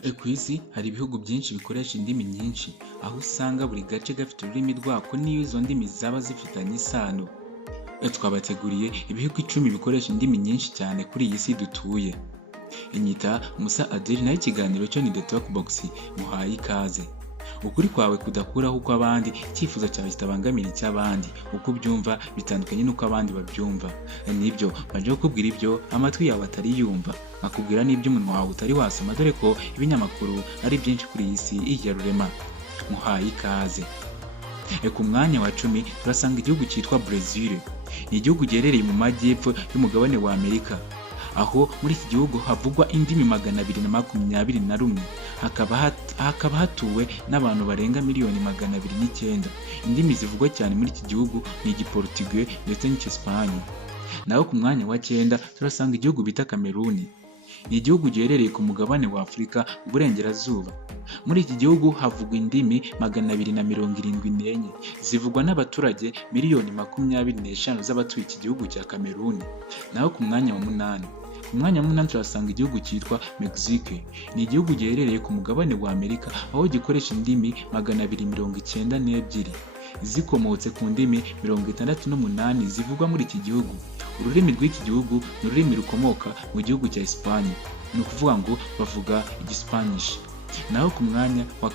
Kw'isi hari ibihugu byinshi bikoresha indimi nyinshi, aho usanga buri gace gafite ururimi rwako n'iyo izo ndimi zaba zifitanye isano. Twabateguriye ibihugu 10 bikoresha indimi nyinshi cyane kuri iyi si dutuye. Inyita Musa Adel, naho ikiganiro cyo ni The Talk Box, muhaye ikaze. Ukuri kwawe kudakuraho uko abandi, icyifuzo cyawe kitabangamira icy'abandi, uko ubyumva bitandukanye n'uko abandi babyumva. Nibyo baje kukubwira ibyo amatwi yawe atari yumva, akubwira n'ibyo umunwa wawe utari wasoma, dore ko ibinyamakuru ari byinshi kuri iyi si ya rurema. Muhaye ikaze. Ku mwanya wa 10 turasanga igihugu cyitwa Brazil. Ni igihugu giherereye mu majyepfo y'umugabane wa Amerika, aho muri iki gihugu havugwa indimi 221, hakaba hatuwe n'abantu barenga miliyoni 209. Indimi zivugwa cyane muri iki gihugu ni Igiportugais ndetse n'Icyesipanye. Naho ku mwanya wa 9 turasanga igihugu bita Cameroon. Ni igihugu giherereye ku mugabane wa Afurika uburengerazuba. Muri iki gihugu havugwa indimi 274, zivugwa n'abaturage miliyoni 25 z'abatuye iki gihugu cya Cameroon. Naho ku mwanya wa 8 turasanga igihugu cyitwa Mexique. Ni igihugu giherereye ku mugabane wa Amerika, aho gikoresha indimi 292, zikomotse ku ndimi 68 zivugwa muri iki gihugu. Ururimi rw'iki gihugu ni ururimi rukomoka mu gihugu cya Espagne, ni ukuvuga ngo bavuga Igispanish. Naho ku mwanya wa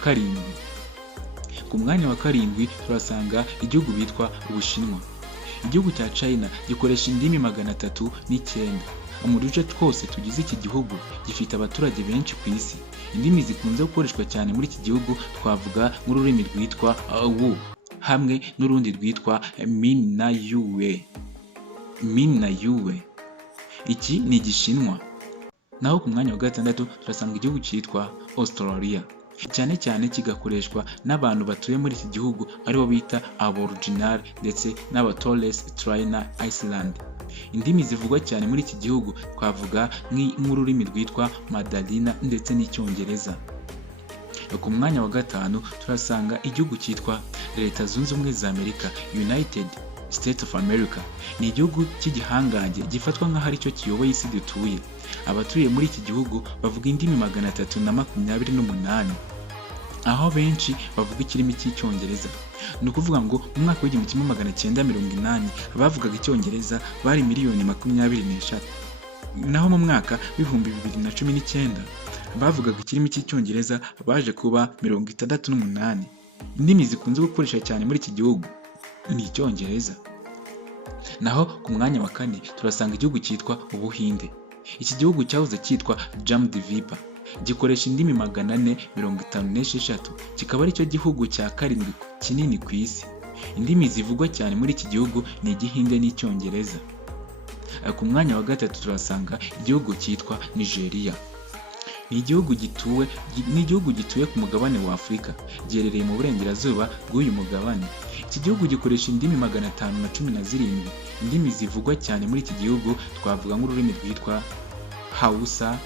7 turasanga igihugu bitwa Ubushinwa. Igihugu cya China gikoresha indimi 309. Mu duce twose tugize iki gihugu gifite abaturage benshi ku isi. Indimi zikunze gukoreshwa cyane muri iki gihugu twavuga nk'ururimi rwitwa Wu, hamwe n'urundi rwitwa Min na Yue. Iki ni Igishinwa. Naho ku mwanya wa 6 turasanga igihugu cyitwa Australia. Cyane cyane kigakoreshwa n'abantu batuye muri iki gihugu aribo bita Aboriginal ndetse n'aba Torres Strait Island. Indimi zivugwa cyane muri iki gihugu twavuga nk'ururimi rwitwa Mandarin ndetse n'Icyongereza. Ku mwanya wa 5 turasanga igihugu cyitwa Leta Zunze Ubumwe za Amerika, United States of America. Ni igihugu cy'igihangange gifatwa nk'aho ari cyo kiyoboye isi dutuye. Abatuye muri iki gihugu bavuga indimi 328, aho benshi bavuga ikirimi cy'Icyongereza. Ni ukuvuga ngo mu mwaka w'1980 abavugaga Icyongereza bari miliyoni 23, naho mu mwaka w'2019 abavugaga ikirimi cy'Icyongereza baje kuba 68. Indimi zikunze gukoresha cyane muri iki gihugu ni Icyongereza. Naho ku mwanya wa 4 turasanga igihugu cyitwa Ubuhinde. Iki gihugu cyahoze cyitwa Jamdvipa, gikoresha indimi 456, kikaba ari cyo gihugu cya 7 kinini ku isi. Indimi zivugwa cyane muri iki gihugu ni Igihinde n'Icyongereza. Ku mwanya wa 3 turasanga igihugu cyitwa Nigeria. Ni igihugu gituye ku mugabane wa Afurika, giherereye mu burengerazuba bw'uyu mugabane. Iki gihugu gikoresha indimi 517. Indimi zivugwa cyane muri iki gihugu twavuga nk'ururimi rwitwa Hausa,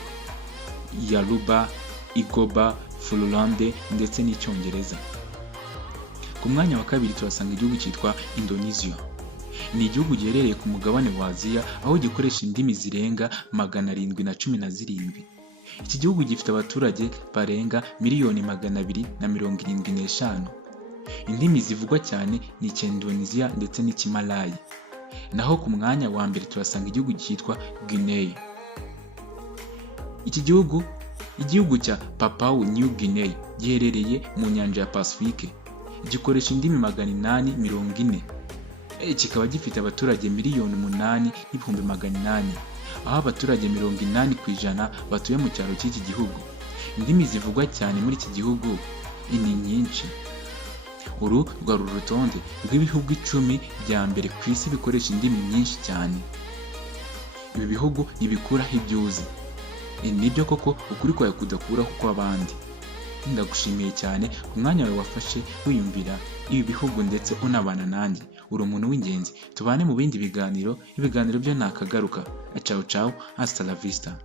Yoruba, Igbo, Fulande ndetse n'Icyongereza. Ku mwanya wa 2 turasanga igihugu cyitwa Indonesia. Ni igihugu giherereye ku mugabane wa Aziya, aho gikoresha indimi zirenga 717. Iki gihugu gifite abaturage barenga miliyoni 275. Indimi zivugwa cyane ni Icyindonesia ndetse n'Ikimalayi. Naho ku mwanya wa 1 turasanga igihugu cyitwa Guinea. Igihugu cya Papua New Guinea giherereye mu nyanja ya Pacifique, gikoresha indimi 840. Kikaba gifite abaturage miliyoni 8,800, aho abaturage 80% batuye mu cyaro cy'iki gihugu. Indimi zivugwa cyane muri iki gihugu ni nyinshi. Uru rwari urutonde rw'ibihugu 10 bya mbere ku isi bikoresha indimi nyinshi cyane. Ibi bihugu ntibikuraho ibyo uzi. Nibyo koko ukuri kwawe kudakuraho kw'abandi. Ndagushimiye cyane ku mwanya wawe wafashe wiyumvira ibi bihugu ndetse unabana nanjye. Uri umuntu w'ingenzi. Tubane mu bindi biganiro byo nakagaruka. Ciao ciao, hasta la vista.